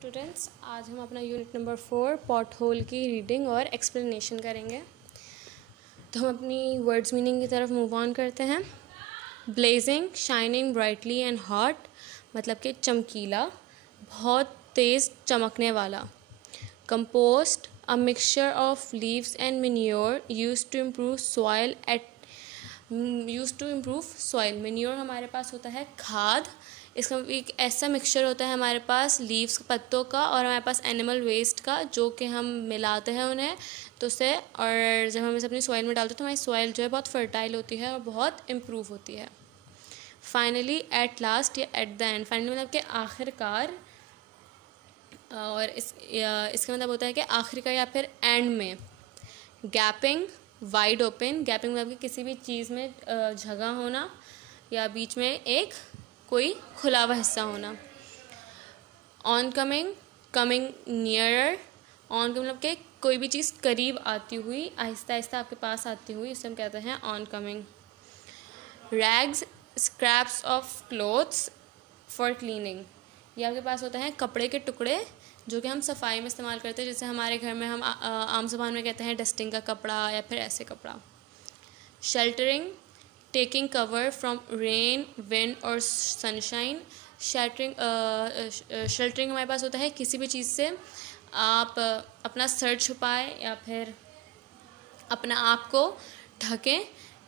Students, आज हम अपना यूनिट नंबर 4 पॉट होल की रीडिंग और एक्सप्लेनेशन करेंगे। तो हम अपनी वर्ड्स मीनिंग की तरफ मूव ऑन करते हैं। Blazing, shining brightly and hot, मतलब कि चमकीला, बहुत तेज़ चमकने वाला। Compost, a mixture of leaves and manure used to improve soil manure हमारे पास होता है खाद। इसका एक ऐसा मिक्सचर होता है हमारे पास लीव्स पत्तों का और हमारे पास एनिमल वेस्ट का, जो कि हम मिलाते हैं उन्हें तो उससे, और जब हम इसे अपनी सॉइल में डालते हैं तो हमारी सॉइल जो है बहुत फर्टाइल होती है और बहुत इम्प्रूव होती है। फाइनली, एट लास्ट या एट द एंड, फाइनली मतलब कि आखिरकार, और इसका मतलब होता है कि आखिर का या फिर एंड में। गैपिंग, वाइड ओपन, गैपिंग मतलब कि किसी भी चीज़ में जगह होना या बीच में एक कोई खुला हुआ हिस्सा होना। On coming, coming nearer, on मतलब कि कोई भी चीज़ करीब आती हुई, आहिस्ता आहिस्ता आपके पास आती हुई, इसे हम कहते हैं on coming. Rags, scraps of clothes for cleaning, ये आपके पास होता है कपड़े के टुकड़े जो कि हम सफाई में इस्तेमाल करते हैं, जैसे हमारे घर में हम आम ज़बान में कहते हैं डस्टिंग का कपड़ा या फिर ऐसे कपड़ा। Sheltering, taking cover from rain, wind और सनशाइन। शेल्टरिंग हमारे पास होता है किसी भी चीज़ से आप अपना सर छुपाएं या फिर अपना आप को ढकें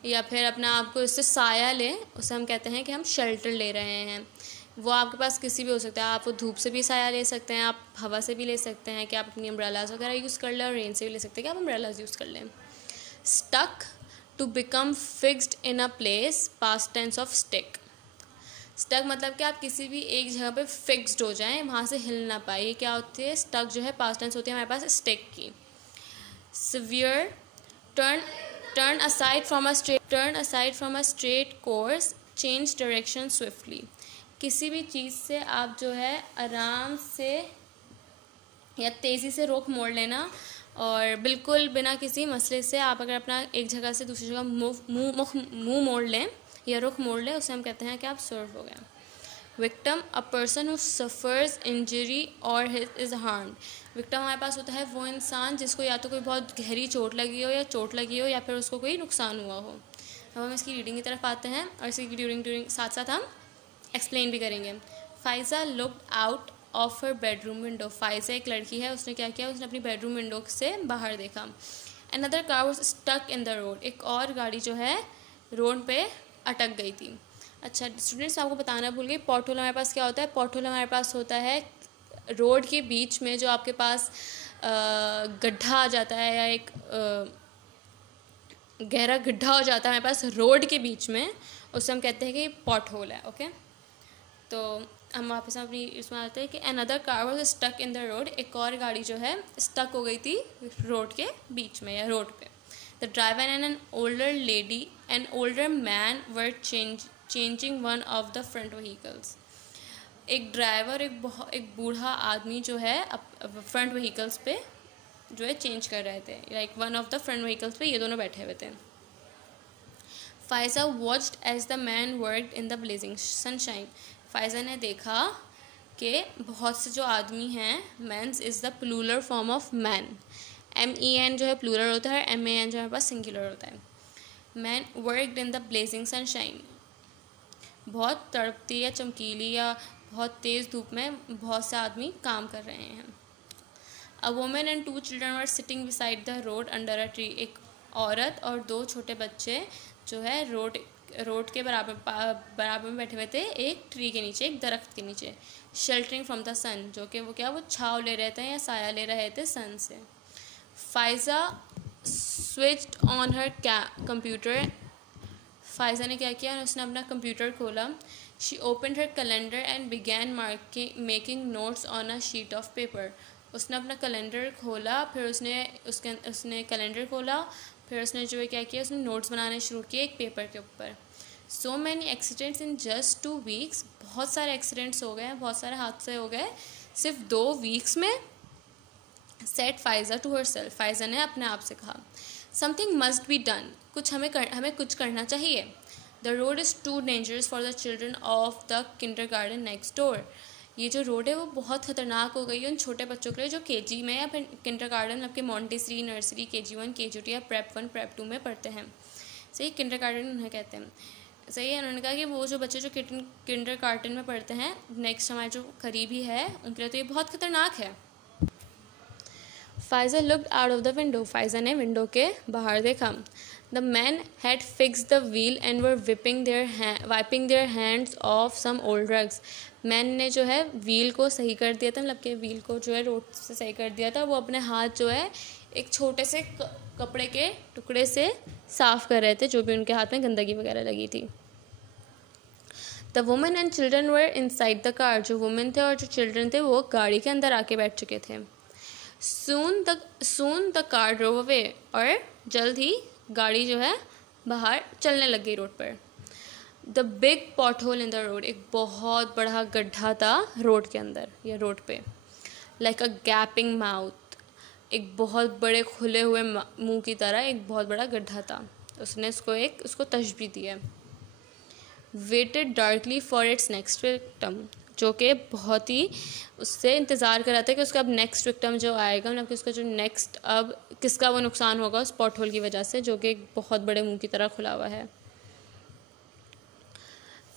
या फिर अपना आप को इससे साया लें, उसे हम कहते हैं कि हम शेल्टर ले रहे हैं। वो आपके पास किसी भी हो सकता है, आप वो धूप से भी साया ले सकते हैं, आप हवा से भी ले सकते हैं कि आप अपनी अम्ब्रेलाज वगैरह यूज़ कर लें, और रेन से भी ले सकते हैं कि आप अम्ब्रेलाज यूज़ कर लें। Stuck, to become fixed in a place, past tense of stick. Stuck मतलब कि आप किसी भी एक जगह पे फिक्स्ड हो जाएं, वहाँ से हिल ना पाए, ये क्या होती है? स्टक जो है पास्ट टेंस होती है हमारे पास स्टिक की। Severe, turn aside from a straight course, change direction swiftly, किसी भी चीज़ से आप जो है आराम से या तेज़ी से रुख मोड़ लेना, और बिल्कुल बिना किसी मसले से आप अगर अपना एक जगह से दूसरी जगह मुंह मोड़ लें या रुख मोड़ लें, उसे हम कहते हैं कि आप सर्व हो गए। Victim, a person who suffers injury और इज़ हार्म्ड। विक्टिम हमारे पास होता है वो इंसान जिसको या तो कोई बहुत गहरी चोट लगी हो या चोट लगी हो या फिर उसको कोई नुकसान हुआ हो। अब हम इसकी रीडिंग की तरफ आते हैं और इसकी ड्यूरिंग साथ साथ हम एक्सप्लेन भी करेंगे। Faiza looked out of her bedroom window, Faiza एक लड़की है, उसने क्या किया? उसने अपनी बेडरूम विंडो से बाहर देखा। Another car was stuck in the road, एक और गाड़ी जो है रोड पे अटक गई थी। अच्छा स्टूडेंट्स, आपको बताना भूल गई, पॉट होल हमारे पास क्या होता है? पॉट होल हमारे पास होता है रोड के बीच में जो आपके पास गड्ढा आ जाता है या एक गहरा गड्ढा हो जाता है हमारे पास रोड के बीच में, उसे हम कहते हैं कि पॉट होल है। ओके, तो हम वापस अपनी इसमें आते हैं कि another car was stuck in the road, एक और गाड़ी जो है स्टक हो गई थी रोड के बीच में या रोड पे। The driver and an older man were changing one of the front vehicles, एक ड्राइवर एक बूढ़ा आदमी जो है फ्रंट व्हीकल्स पे जो है चेंज कर रहे थे, like one of the front vehicles पे ये दोनों बैठे हुए थे। Faiza watched as the man worked in the blazing sunshine, Faiza ने देखा कि बहुत से जो आदमी हैं, mens is the plural form of man, MEN जो है प्लूरल होता है, MAN जो है हमारे पास सिंगुलर होता है। Man worked in the blazing sunshine, बहुत तड़पती या चमकीली या बहुत तेज़ धूप में बहुत से आदमी काम कर रहे हैं। A women and 2 children were sitting beside the road under a tree, एक औरत और 2 छोटे बच्चे जो है रोड के बराबर में बैठे हुए थे एक ट्री के नीचे, एक दरख्त के नीचे। शेल्टरिंग फ्रॉम द सन, जो कि वो छाँव ले रहे थे या साया ले रहे थे सन से। Faiza switched on her computer, Faiza ने क्या किया? उसने अपना कंप्यूटर खोला। She opened her calendar and began making notes on a sheet of paper, उसने अपना कैलेंडर खोला, फिर उसने कैलेंडर खोला, फिर उसने जो है क्या किया? उसने नोट्स बनाने शुरू किए एक पेपर के ऊपर। So many accidents in just 2 weeks, बहुत सारे एक्सीडेंट्स हो गए, बहुत सारे हादसे हो गए सिर्फ 2 वीक्स में। Set Faiza to herself, Faiza ने अपने आप से कहा। समथिंग मस्ट बी डन, हमें कुछ करना चाहिए। The road is too dangerous for the children of the kindergarten next door, ये जो रोड है वो बहुत ख़तरनाक हो गई है उन छोटे बच्चों के लिए जो केजी में या फिर किंडरगार्टन, मतलब कि मॉन्टेसरी, नर्सरी, KG1, KG2 या प्रेप 1 प्रेप 2 में पढ़ते हैं। सही, किंडरगार्टन उन्हें कहते हैं। सही है, उन्होंने कहा कि वो जो बच्चे जो किंडरगार्टन में पढ़ते हैं, नेक्स्ट हमारे जो करीबी है उनके लिए तो ये बहुत ख़तरनाक है। Faiza looked out of the window, Faiza ने विंडो के बाहर देखा। The man had fix the wheel and were wiping their hands of some old drugs. Man ने जो है व्हील को सही कर दिया था, मतलब कि व्हील को जो है रोड से सही कर दिया था। वो अपने हाथ जो है एक छोटे से कपड़े के टुकड़े से साफ़ कर रहे थे जो भी उनके हाथ में गंदगी वगैरह लगी थी। The women and children were inside the car, जो वुमेन थे और जो चिल्ड्रन थे वो गाड़ी के अंदर आके बैठ चुके थे। Soon the car drove away, और जल्द ही गाड़ी जो है बाहर चलने लग गई रोड पर। The big pothole in the road, एक बहुत बड़ा गड्ढा था रोड के अंदर या रोड पे। लाइक अ गैपिंग माउथ, एक बहुत बड़े खुले हुए मुंह की तरह एक बहुत बड़ा गड्ढा था। उसने उसको तशबीह दी है। Waited darkly for its next victim, जो कि बहुत ही उससे इंतज़ार कर रहा था कि उसका अब नेक्स्ट विक्टिम जो आएगा, मतलब कि उसका जो नेक्स्ट अब किसका वो नुकसान होगा उस पॉट होल की वजह से, जो कि एक बहुत बड़े मुंह की तरह खुला हुआ है।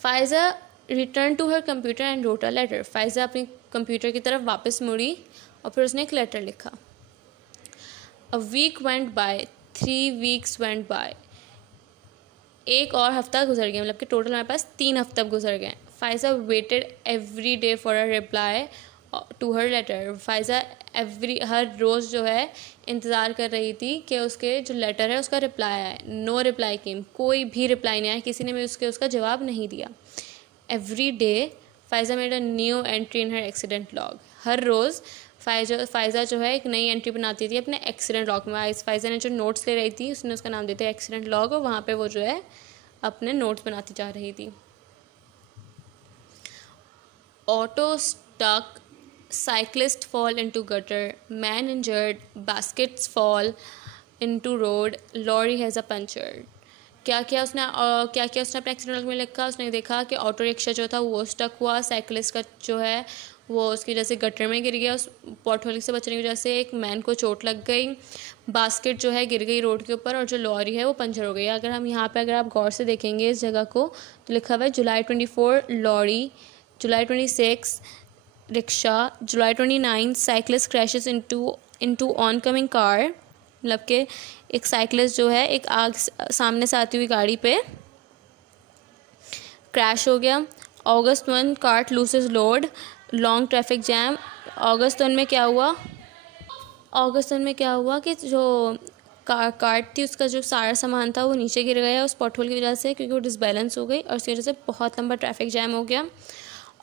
Faiza return to her computer and wrote a letter, Faiza अपनी कंप्यूटर की तरफ वापस मुड़ी और फिर उसने एक लेटर लिखा। A week went by, 3 weeks went by, एक और हफ्ता गुजर गया, मतलब कि टोटल हमारे पास 3 हफ्ते गुजर गए। Faiza waited every day for a reply to her letter, Faiza हर रोज़ जो है इंतज़ार कर रही थी कि उसके जो लेटर है उसका रिप्लाई आए। नो रिप्लाई केम, कोई भी रिप्लाई नहीं आया, किसी ने भी उसका जवाब नहीं दिया। Every day Faiza made a new entry in her accident log, हर रोज़ फाइज़ा जो है एक नई एंट्री बनाती थी अपने एक्सीडेंट लॉग में। फाइज़ा ने जो नोट्स ले रही थी उसने उसका नाम देते एक्सीडेंट लॉग, और वहाँ पे वो जो है अपने नोट्स बनाती जा रही थी। Auto stuck, cyclist fall into gutter, man injured, baskets fall into road, lorry has a puncture. क्या क्या उसने अपने एक्सीडेंट लॉग में लिखा? उसने देखा कि ऑटो रिक्शा जो था वो स्टक हुआ, साइकिलिस्ट का जो है वो उसकी वजह से गटर में गिर गया, उस पॉटहोल से बचने की वजह से एक मैन को चोट लग गई, बास्केट जो है गिर गई रोड के ऊपर, और जो लॉरी है वो पंचर हो गई। अगर हम यहाँ पे अगर आप गौर से देखेंगे इस जगह को तो लिखा हुआ है जुलाई 24 लॉरी, जुलाई 26 रिक्शा, जुलाई 29 cyclist crashes into oncoming car, मतलब कि एक साइकिलिस्ट जो है एक आग सामने से आती हुई गाड़ी पे क्रैश हो गया। August 1 cart loses load, long traffic jam. अगस्त 1 में क्या हुआ कि जो कार्ट थी उसका जो सारा सामान था वो नीचे गिर गया उस पॉटहोल की वजह से, क्योंकि वो डिसबैलेंस हो गई और उसकी वजह से बहुत लंबा ट्रैफिक जैम हो गया।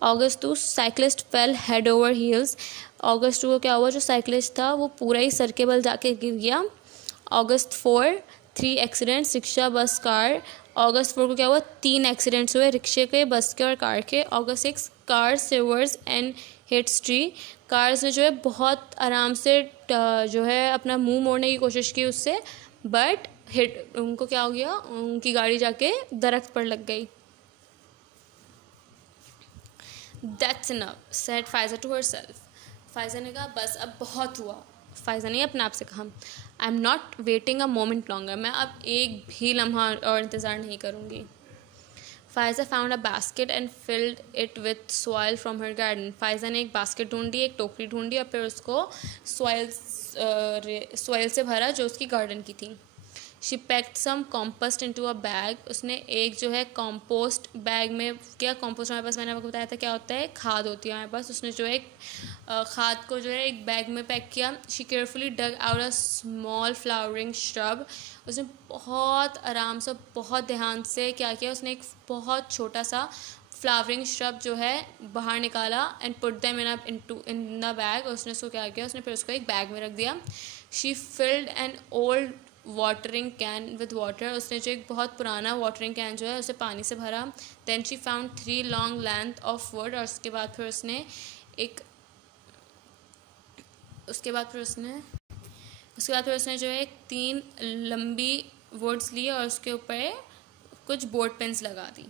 August 2 cyclist fell head over heels, अगस्त 2 को क्या हुआ, जो साइकिलिस्ट था वो पूरा ही सर के बल जाके गिर गया। अगस्त 4 3 एक्सीडेंट्स, रिक्शा, बस, कार। अगस्त 4 को क्या हुआ, 3 एक्सीडेंट्स हुए, रिक्शे के, बस के और कार के। August 6 car swerves and hits tree, cars ने जो है बहुत आराम से जो है अपना मुंह मोड़ने की कोशिश की उससे, बट हिट उनको क्या हो गया, उनकी गाड़ी जाके दरख्त पर लग गई। That's enough, said फाइज़ा to herself. फाइज़ा ने कहा बस अब बहुत हुआ। फाइज़ा ने अपने आप से कहा I am not waiting a moment longer, मैं अब एक भी लम्हा और इंतज़ार नहीं करूँगी। Faiza found a basket and filled it with soil from her garden, Faiza ने एक बास्केट ढूंढी, एक टोकरी ढूंढी और फिर उसको सॉइल से भरा जो उसकी गार्डन की थी। She packed some compost into a bag, उसने एक जो है कॉम्पोस्ट बैग में क्या, कॉम्पोस्ट हमारे पास मैंने आपको बताया था क्या होता है, खाद होती है हमारे पास, उसने जो है खाद को जो है एक बैग में पैक किया। She carefully dug out a small flowering shrub, उसने बहुत आराम से बहुत ध्यान से क्या किया, उसने एक बहुत छोटा सा फ्लावरिंग श्रब जो है बाहर निकाला and put them in the bag, उसने उसको क्या किया, उसने फिर उसको एक बैग में रख दिया। She field an old watering can with water, उसने जो एक बहुत पुराना वाटरिंग कैन जो है उसे पानी से भरा। Then she found 3 long length of wood, और उसके बाद फिर उसने जो है 3 लंबी वुड्स ली और उसके ऊपर कुछ बोर्ड पेन्स लगा दी।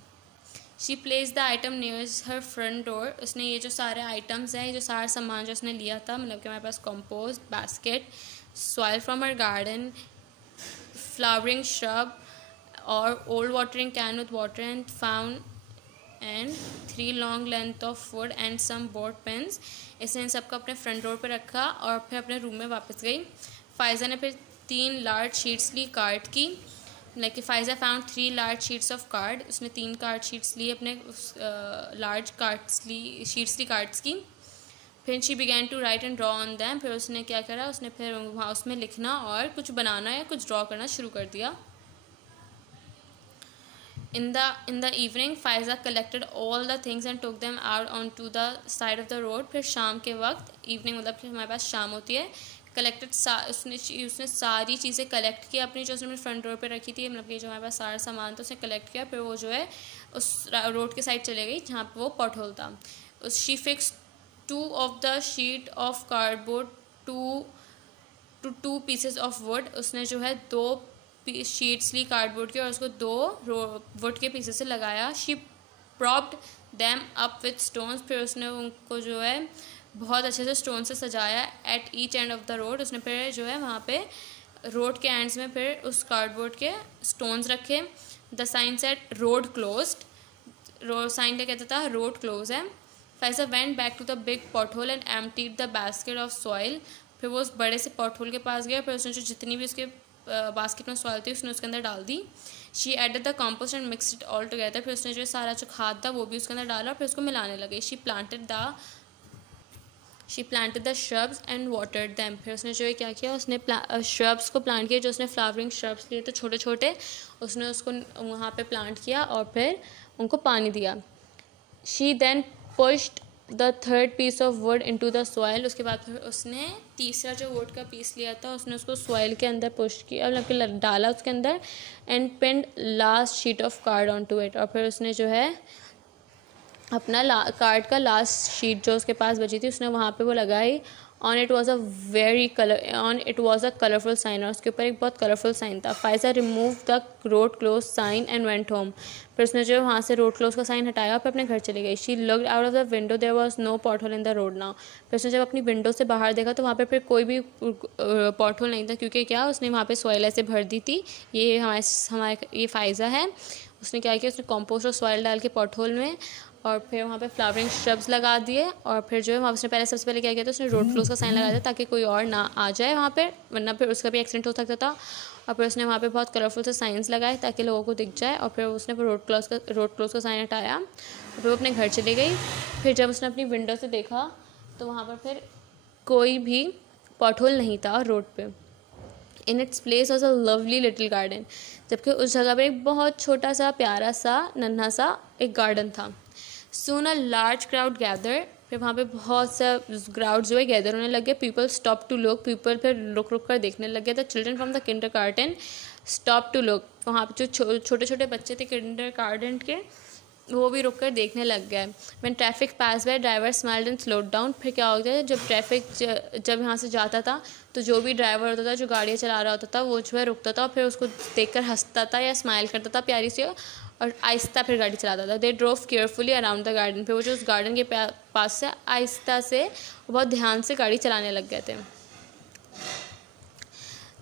She place the items near her front door, उसने ये जो सारे आइटम्स हैं, ये जो सारा सामान जो उसने लिया था, मतलब कि हमारे पास compost, basket, soil from her garden, flowering shrub और old watering can with water and found and 3 long length of wood and some board pens, इसने इन सबको अपने फ्रंट डोर पर रखा और फिर अपने रूम में वापस गई। फ़ाइज़ा ने फिर 3 लार्ज शीट्स ली कार्ड की, like Faiza found 3 large sheets of card, उसने 3 कार्ड शीट्स ली, अपने लार्ज कार्ड्स ली, शीट्स ली कार्ड्स की। फिर she began to write and draw on them, फिर उसने क्या करा, उसने फिर वहाँ उसमें लिखना और कुछ बनाना या कुछ ड्रॉ करना शुरू कर दिया। In the evening, Faiza collected all the things and took them out onto the side of the road. फिर शाम के वक्त, इवनिंग मतलब कि हमारे पास शाम होती है, उसने सारी चीज़ें कलेक्ट की अपनी, जो उसने फ्रंट डोर पे रखी थी, मतलब कि जो हमारे पास सारा सामान था उसने कलेक्ट किया। फिर वो जो है उस रोड के साइड चले गई जहाँ पे वो पॉट होल था। She fix 2 of the sheet of cardboard to 2 pieces of wood, उसने जो है 2 शीट्स ली कार्डबोर्ड की और उसको 2 वुड के पीसेस से लगाया। She propped them up with stones, फिर उसने उनको जो है बहुत अच्छे से स्टोन से सजाया। At each end of the road, उसने फिर जो है वहाँ पे रोड के एंड्स में फिर उस कार्डबोर्ड के स्टोन्स रखे। The sign set road closed, road sign क्या कहता था, रोड क्लोज है। Faiza went back to the big pothole and emptied the basket of soil, फिर वो उस बड़े से पॉटहोल के पास गया, फिर उसने जो जितनी भी उसके बास्केट में सॉइल थी उसने उसके अंदर डाल दी। She added the compost and mixed it all together, फिर उसने जो सारा जो खाद था वो भी उसके अंदर डाला, फिर उसको मिलाने लगे। She planted the shrubs and watered them, फिर उसने जो है क्या किया, उसने श्रब्स को प्लांट किया, जो उसने फ्लावरिंग श्रब्स लिए थे छोटे छोटे, उसने उसको वहाँ पे प्लांट किया और फिर उनको पानी दिया। She then pushed the 3rd piece of wood into the soil, उसके बाद फिर उसने तीसरा जो वुड का पीस लिया था उसने उसको सॉइल के अंदर पुश किया, मतलब डाला उसके अंदर। And pinned last sheet of card on to it, और फिर उसने जो है अपना कार्ड का लास्ट शीट जो उसके पास बची थी उसने वहाँ पे वो लगाई। On it was a colourful sign, और उसके ऊपर एक बहुत कलरफुल साइन था। Faiza remove the road close sign and went home, फिर उसने जो वहाँ से रोड क्लोज का साइन हटाया और फिर अपने घर चली गई। She looked out of the window, there was no pothole in the road now, फिर उसने जब अपनी विंडो से बाहर देखा तो वहाँ पे फिर कोई भी पॉटहोल नहीं था, क्योंकि क्या उसने वहाँ पे सॉइल ऐसे भर दी थी। ये हमारे ये फाइजा है, उसने क्या किया, उसने कॉम्पोस्ट और सॉइल डाल के पॉटहोल में और फिर वहाँ पे फ्लावरिंग श्रब्स लगा दिए, और फिर जो है वहाँ उसने पहले सबसे पहले क्या किया था, उसने रोड क्लोज का साइन लगा दिया ताकि कोई और ना आ जाए वहाँ पे, वरना फिर उसका भी एक्सीडेंट हो सकता था। और फिर उसने वहाँ पे बहुत कलरफुल से साइंस लगाए ताकि लोगों को दिख जाए, और फिर उसने फिर रोड क्लोज का साइन हटाया और फिर वो अपने घर चली गई। फिर जब उसने अपनी विंडो से देखा तो वहाँ पर फिर कोई भी पॉटहोल नहीं था रोड पर। In its place was a lovely little garden, जबकि उस जगह पर एक बहुत छोटा सा प्यारा सा नन्हा सा एक गार्डन था। Soon a large crowd gathered, फिर वहाँ पे बहुत सा क्राउड जो है गैदर होने लगे। People stop to look, people फिर रुक रुक कर देखने लग गए। The children from the kindergarten stop to look, वहाँ पे जो छोटे छोटे बच्चे थे किंडरगार्टन के वो भी रुक कर देखने लग गए। When traffic pass by driver smiled and slowed down, फिर क्या होता है जब ट्रैफिक जब यहाँ से जाता था तो जो भी ड्राइवर होता था, जो गाड़ियाँ चला रहा होता था, वो जो है रुकता था और फिर उसको देखकर हंसता था या स्माइल करता था प्यारी सी, और आहिस्ता फिर गाड़ी चलाता था। They drove carefully around the garden, फिर वो जो उस गार्डन के पास से आहिस्ता से बहुत ध्यान से गाड़ी चलाने लग गए थे।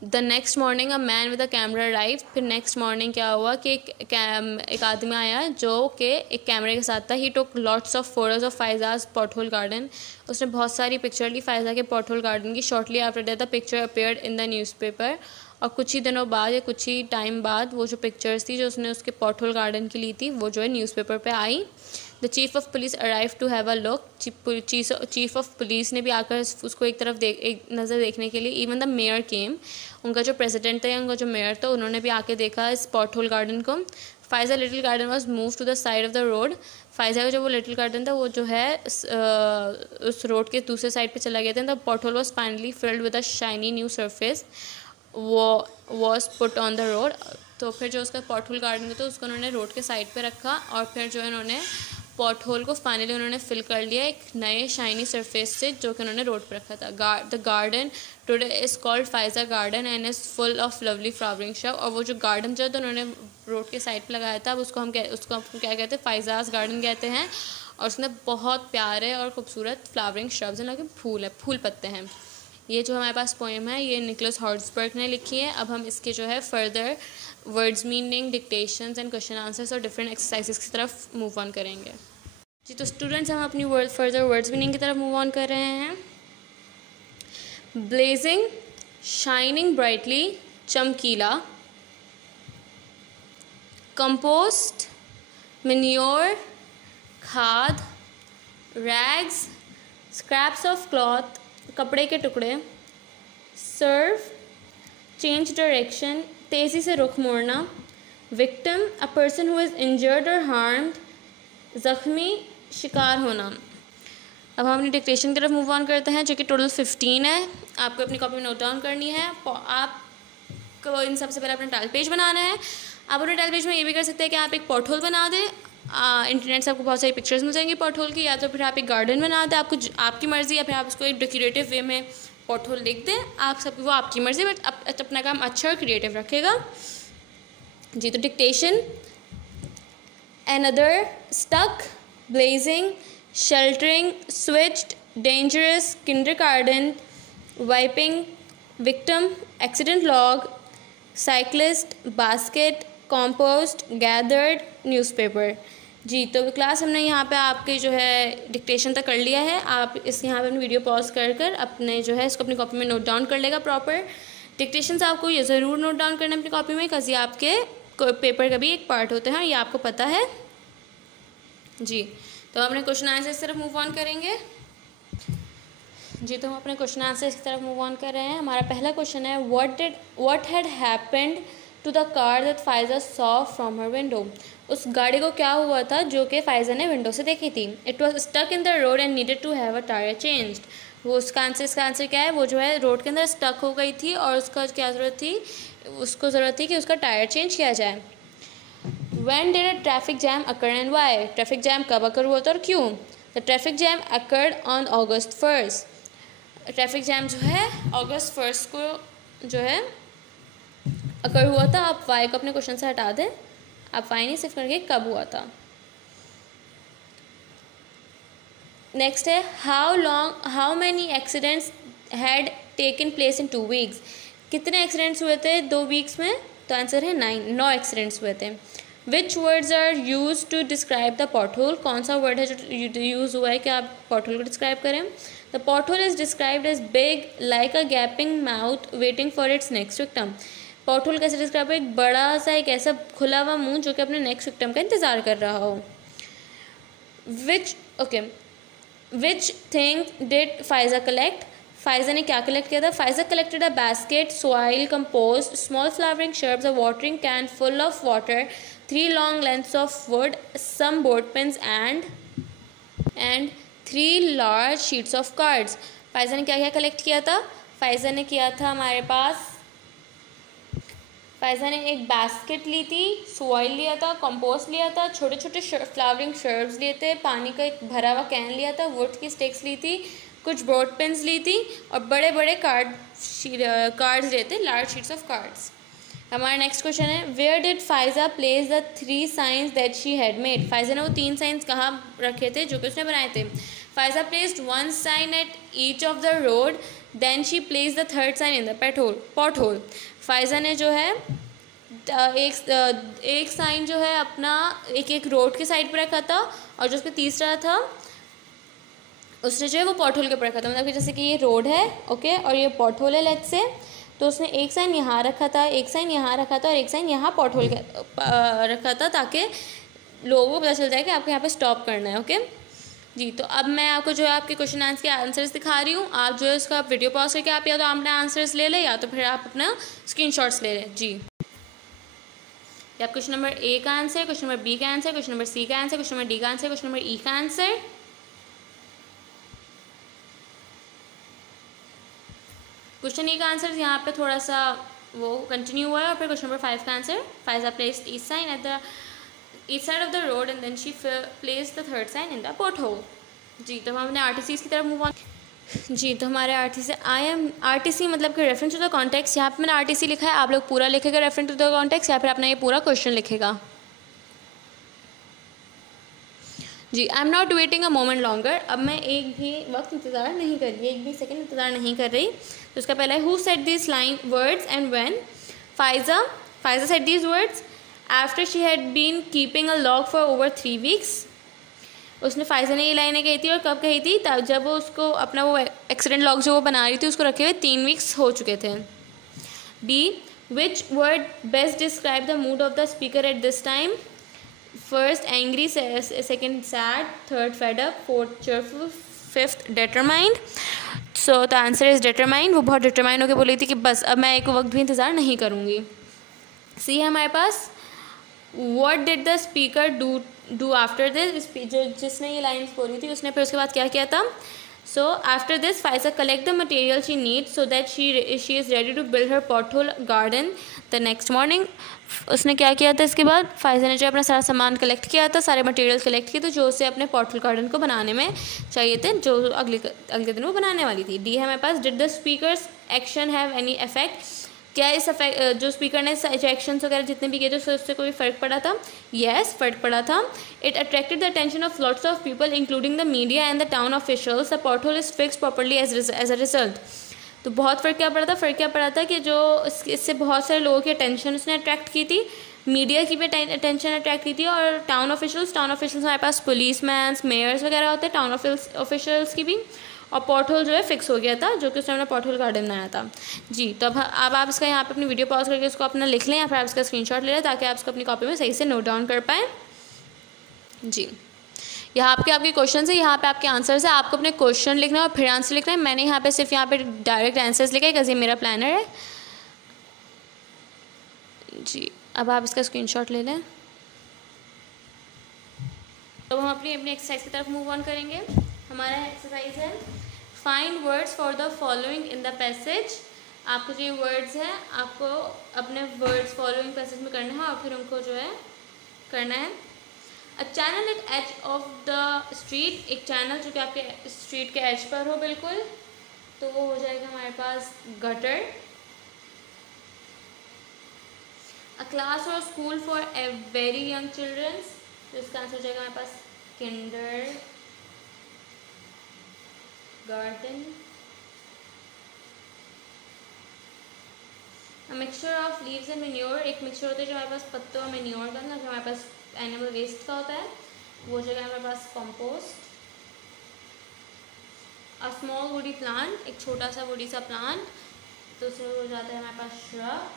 The next morning a man with a camera arrive, फिर नेक्स्ट मॉर्निंग क्या हुआ कि एक आदमी आया जो कि एक कैमरे के साथ था। He took lots of photos of Faiza's pothole garden, उसने बहुत सारी पिक्चर ली फाइजा के पॉटहोल गार्डन की। Shortly after that the picture appeared in the newspaper, और कुछ ही दिनों बाद या कुछ ही टाइम बाद वो जो पिक्चर्स थी जो उसने उसके पॉटहोल गार्डन की ली थी वो जो है न्यूज़पेपर पे आई। The chief of police arrive to have a look, chief of police ने भी आकर उसको एक नज़र देखने के लिए। इवन द मेयर केम, उनका जो प्रेसिडेंट था या उनका जो मेयर था उन्होंने भी आके देखा इस पॉटहोल गार्डन को। Faiza little garden was move to the side of the road, Faiza का जो वो लिटिल गार्डन था वो जो है उस रोड के दूसरे साइड पे चला गया था। The pothole was finally filled with a shiny new surface was put on the road, तो फिर जो उसका पॉटहोल गार्डन था उसको उन्होंने रोड के साइड पे रखा और फिर जो है उन्होंने पॉट होल को फाइनली उन्होंने फिल कर लिया एक नए शाइनी सरफेस से जो कि उन्होंने रोड पर रखा था। The garden today is called Faiza garden and is full of lovely flowering shrub. और वो जो गार्डन जो तो उन्होंने रोड के साइड पर लगाया था, अब उसको क्या कहते हैं, फाइजाज गार्डन कहते हैं। और उसमें बहुत प्यारे और खूबसूरत फ्लावरिंग श्रब्स हैं, लेकिन फूल पत्ते हैं। ये जो हमारे पास पोएम है ये निकोलस हॉर्ट्सबर्ग ने लिखी है। अब हम इसके जो है further words meaning, dictations and question answers और डिफरेंट एक्सरसाइजेस की तरफ मूव ऑन करेंगे। जी, तो स्टूडेंट्स हम अपनी फर्दर वर्ड्स मीनिंग की तरफ मूव ऑन कर रहे हैं। ब्लेजिंग, शाइनिंग ब्राइटली, चमकीला। कंपोस्ट, मैन्योर, खाद। रैग्स, स्क्रैप्स ऑफ क्लॉथ, कपड़े के टुकड़े। सर्व, चेंज डायरेक्शन, तेज़ी से रुख मोड़ना। Victim, a person who is injured और हार्म्ड, ज़ख्मी, शिकार होना। अब हम अपनी डिक्टेशन की तरफ मूव ऑन करते हैं, जो कि टोटल 15 है। आपको अपनी कॉपी में नोट डाउन करनी है। आपको इन सबसे पहले अपना टाइल पेज बनाना है। आप अपने टाइल पेज में ये भी कर सकते हैं कि आप एक पॉट होल बना दें। इंटरनेट से आपको बहुत सारी पिक्चर्स मिल जाएंगी पॉट होल की, या तो फिर आप एक गार्डन बना दें, आपको आपकी मर्ज़ी, या फिर आप उसको एक डेकोरेटिव वे में पॉट होल लिख दें। आप सब वो आपकी मर्ज़ी, बट अपना काम अच्छा और क्रिएटिव रखेगा। जी, तो dictation, another, stuck, blazing, sheltering, switched, dangerous, kindergarten, wiping, victim, accident log, cyclist, basket, compost, gathered, newspaper। जी, तो क्लास हमने यहाँ पे आपके जो है डिक्टेशन तक कर लिया है। आप इस यहाँ पे अपनी वीडियो पॉज कर अपने जो है इसको अपनी कॉपी में नोट डाउन कर लेगा प्रॉपर। डिक्टेशन आपको ये ज़रूर नोट डाउन करना है अपनी कॉपी में, बिकॉज ये आपके पेपर का भी एक पार्ट होते हैं, ये आपको पता है। जी, तो हम अपने क्वेश्चन आंसर की तरफ मूव ऑन करेंगे। जी, तो हम अपने क्वेश्चन आंसर की तरफ मूव ऑन कर रहे हैं। हमारा पहला क्वेश्चन है, what had happened to the car that Faiza saw from her window. उस गाड़ी को क्या हुआ था जो कि फाइजा ने विंडो से देखी थी। It was stuck in the road and needed to have a tyre changed. वो इसका आंसर क्या है, वो जो है रोड के अंदर स्टक हो गई थी और उसका क्या ज़रूरत थी, उसको ज़रूरत थी कि उसका टायर चेंज किया जाए। When did a traffic jam occur and why? Traffic jam कब अकर हुआ था और क्यों? The traffic jam occurred on August 1st। Traffic jam जो है August 1st को जो है अकर हुआ था। आप वाई को अपने क्वेश्चन से हटा दें, आप वाई नहीं सिर्फ करके कब हुआ था। नेक्स्ट है, how many accidents had taken place in 2 weeks। कितने एक्सीडेंट्स हुए थे 2 weeks में? तो आंसर है 9 एक्सीडेंट्स हुए थे। Which words are used to describe the pothole? कौन सा वर्ड है जो यूज़ हुआ है कि आप pothole को डिस्क्राइब करें? The pothole is described as big, like a gaping mouth, waiting for its next victim। pothole कैसे डिस्क्राइब है? एक बड़ा सा एक ऐसा खुला हुआ मुंह जो कि अपने नेक्स्ट विक्टिम का इंतज़ार कर रहा हो। Which thing did Pfizer collect? Pfizer ने क्या कलेक्ट किया था? Pfizer collected a basket, soil, compost, small flowering shrubs, a watering can full of water, 3 long lengths of wood, some board pins and 3 large sheets of cards। Pfizer ने क्या क्या collect किया था? Pfizer ने किया था हमारे पास, फाइजा ने एक बास्केट ली थी, सॉइल लिया था, कंपोस्ट लिया था, छोटे छोटे फ्लावरिंग शर्ब्स लिए थे, पानी का एक भरा हुआ कैन लिया था, वुड की स्टिक्स ली थी, कुछ बोर्ड पेन्स ली थी और बड़े बड़े कार्ड्स लिए थे, लार्ज शीट्स ऑफ कार्ड्स। हमारा नेक्स्ट क्वेश्चन है, where did Faiza place the 3 signs that she had made. Faiza ने वो 3 साइंस कहाँ रखे थे जो कि उसने बनाए थे? Faiza placed 1 sign at each of the road, then she place the 3rd sign in the pot hole. Faiza ने जो है एक साइन जो है अपना एक रोड के साइड पर रखा था और जो उसमें तीसरा था उसने जो है वो पॉट होल के ऊपर रखा था। मतलब कि जैसे कि ये रोड है, ओके, और ये पॉट होल है लेट से, तो उसने एक साइन यहाँ रखा था, एक साइन यहाँ रखा था और एक साइन यहाँ पॉट होल रखा था ताकि लोगों को पता चल जाए कि आपको यहाँ पे स्टॉप करना है। ओके जी, तो अब मैं आपको जो है आपके क्वेश्चन आंसर के आंसर्स दिखा रही हूँ। आप जो है उसका वीडियो पॉज करके आप या तो अपने आंसर्स ले लें या तो फिर आप अपना स्क्रीनशॉट्स ले लें। जी, आप क्वेश्चन नंबर ए का आंसर, क्वेश्चन नंबर बी का आंसर, क्वेश्चन नंबर सी का आंसर, क्वेश्चन नंबर डी का आंसर, क्वेश्चन नंबर ई का आंसर। क्वेश्चन ई का आंसर यहाँ पे थोड़ा सा वो कंटिन्यू हुआ है और फिर क्वेश्चन नंबर 5 का answer, Faiza placed east sign at the each side of the road and then she placed the third sign in the pothole. जी, तो हम अपने RTCs की तरफ मूव ऑन। जी, तो हमारे RTC RTC मतलब कि रेफरेंस टू द कॉन्टेक्स्ट। यहाँ पे मैंने RTC लिखा है, आप लोग पूरा लिखेगा रेफरेंस टू द कॉन्टेक्स्ट, या फिर अपना ये पूरा क्वेश्चन लिखेगा। जी, I am not waiting a moment longer. अब मैं एक भी वक्त इंतज़ार नहीं कर रही, एक भी सेकंड इंतज़ार नहीं कर रही। तो उसका पहला है who said this line words and when. Faiza said these words after she had been keeping a log for over 3 weeks। उसने फाइजा ने ये लाइनें कही थी और कब कही थी? तब जब वो उसको अपना वो एक्सीडेंट लॉग जो वो बना रही थी उसको रखे हुए 3 weeks हो चुके थे। B, which word best describe the mood of the speaker at this time? First angry, second sad, third fed up, fourth cheerful, fifth determined. So the answer is determined. वो बहुत डिटरमाइंड होकर बोली थी कि बस अब मैं एक वक्त भी इंतज़ार नहीं करूँगी। सी है हमारे पास what did the speaker do after this. जो जिसने ये लाइन्स बोली थी उसने फिर उसके बाद क्या किया था? So after this Faiza collect the material she need so that she is ready to build her pothole garden the next morning. उसने क्या किया था इसके बाद? फाइजा ने जो अपना सारा सामान कलेक्ट किया था, सारे मटेरियल्स कलेक्ट किए थे जो उसे अपने पॉटहोल गार्डन को बनाने में चाहिए थे, जो अगले दिन वो बनाने वाली थी। डी है हमारे पास did the speaker's action have any effect. क्या इस जो स्पीकर ने जो एक्शंस वगैरह जितने भी किए थे उससे कोई फ़र्क पड़ा था? येस, फ़र्क पड़ा था। It attracted the attention of lots of people including the media and the town officials. The pothole is fix properly as a result. तो बहुत फ़र्क क्या पड़ा था? फ़र्क क्या पड़ा था कि जो इससे बहुत सारे लोगों की अटेंशन उसने अट्रैक्ट की थी, मीडिया की भी अटेंशन अट्रैक्ट की थी, और टाउन ऑफिशियल्स हमारे पास पुलिस मैन्स, मेयर्स वगैरह होते हैं, टाउन ऑफिशियल्स की भी। और पॉटहोल जो है फिक्स हो गया था, जो कि उसने अपना पॉटहोल गार्डन बनाया था। जी, तो अब आप इसका यहाँ पे अपनी वीडियो पॉज करके इसको अपना लिख लें या फिर आप इसका स्क्रीनशॉट ले लें ताकि आप इसको अपनी कॉपी में सही से नोट डाउन कर पाएँ। जी, यहाँ आपके क्वेश्चन है, यहाँ पे आपके आंसर्स है। आपको अपने क्वेश्चन लिखना है और फिर आंसर लिखना है। मैंने यहाँ पे सिर्फ यहाँ पे डायरेक्ट आंसर्स लिखा है बिकॉज ये मेरा प्लानर है। जी, अब आप इसका स्क्रीनशॉट ले लें। तो हम अपनी एक्सरसाइज की तरफ मूव ऑन करेंगे। हमारा एक्सरसाइज है find words for the following in the passage. आपको जो वर्ड्स हैं आपको अपने वर्ड्स फॉलोइंग पैसेज में करना है और फिर उनको जो है करना है। A channel at edge of the street, एक चैनल जो कि आपके स्ट्रीट के एज पर हो बिल्कुल, तो वो हो जाएगा हमारे पास gutter. A class or school for a very young childrens, तो इसका आंसर हो जाएगा हमारे पास kindergarten. A mixture of leaves and manure, एक मिक्सचर होता है जो हमारे पास पत्तों और मैन्योर का, जो हमारे पास एनिमल वेस्ट का होता है, वो जगह हमारे पास compost. A small woody plant, एक छोटा सा वुडी सा प्लांट, तो उसमें हो जाता है हमारे पास श्रब।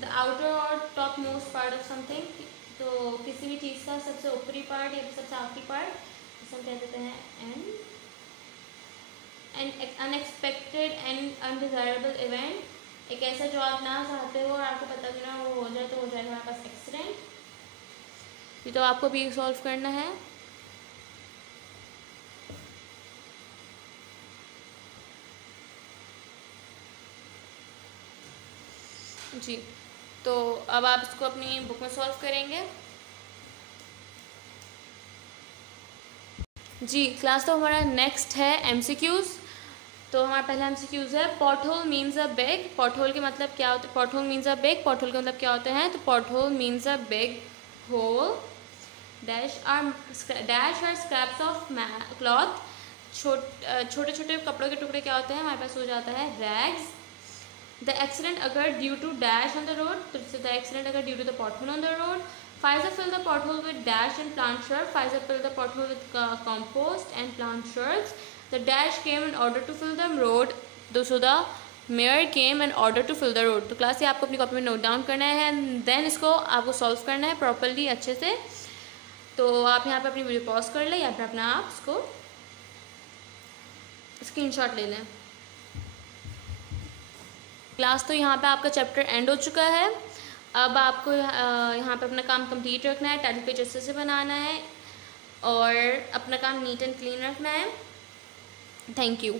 द आउटर और top most part of something, तो किसी भी चीज़ का सबसे ऊपरी पार्ट या सबसे आखिरी पार्ट, इसे हम कह देते हैं and. And unexpected and undesirable event, एक ऐसा जो आप ना चाहते हो और आपको पता भी ना वो हो जाए, तो हो जाएगा हमारे पास एक्सीडेंट। ये तो आपको भी सॉल्व करना है। जी, तो अब आप इसको अपनी बुक में सॉल्व करेंगे। जी, क्लास तो हमारा नेक्स्ट है एमसीक्यूज़। तो हमारा पहला एमसीक्यूज़ है pothole means a big. Pothole के मतलब क्या होता है? Pothole means a big, pothole का मतलब क्या होते हैं? तो pothole means a big hole dash or scraps of cloth. छोटे छोटे कपड़ों के टुकड़े क्या होते हैं? हमारे पास हो जाता है रैग्स। द एक्सीडेंट अगर due to dash on the road, तो द एक्सीडेंट अगर due to the pothole on the road. Pfizer fill the pothole with dash and plant shrub. Pfizer fill the pothole with compost and plant shrubs. The dash came in order to fill the road. So the mayor came in order to fill the road. तो class ये आपको अपनी copy में note down करना है, then इसको आपको solve करना है प्रॉपरली अच्छे से। तो आप यहाँ पे अपनी वीडियो पॉज कर लें या फिर अपना आप इसको स्क्रीनशॉट ले लें। क्लास तो यहाँ पे आपका चैप्टर एंड हो चुका है। अब आपको यहाँ पे अपना काम कंप्लीट रखना है, टाइटल पेज अच्छे से बनाना है और अपना काम नीट एंड क्लीन रखना है। Thank you.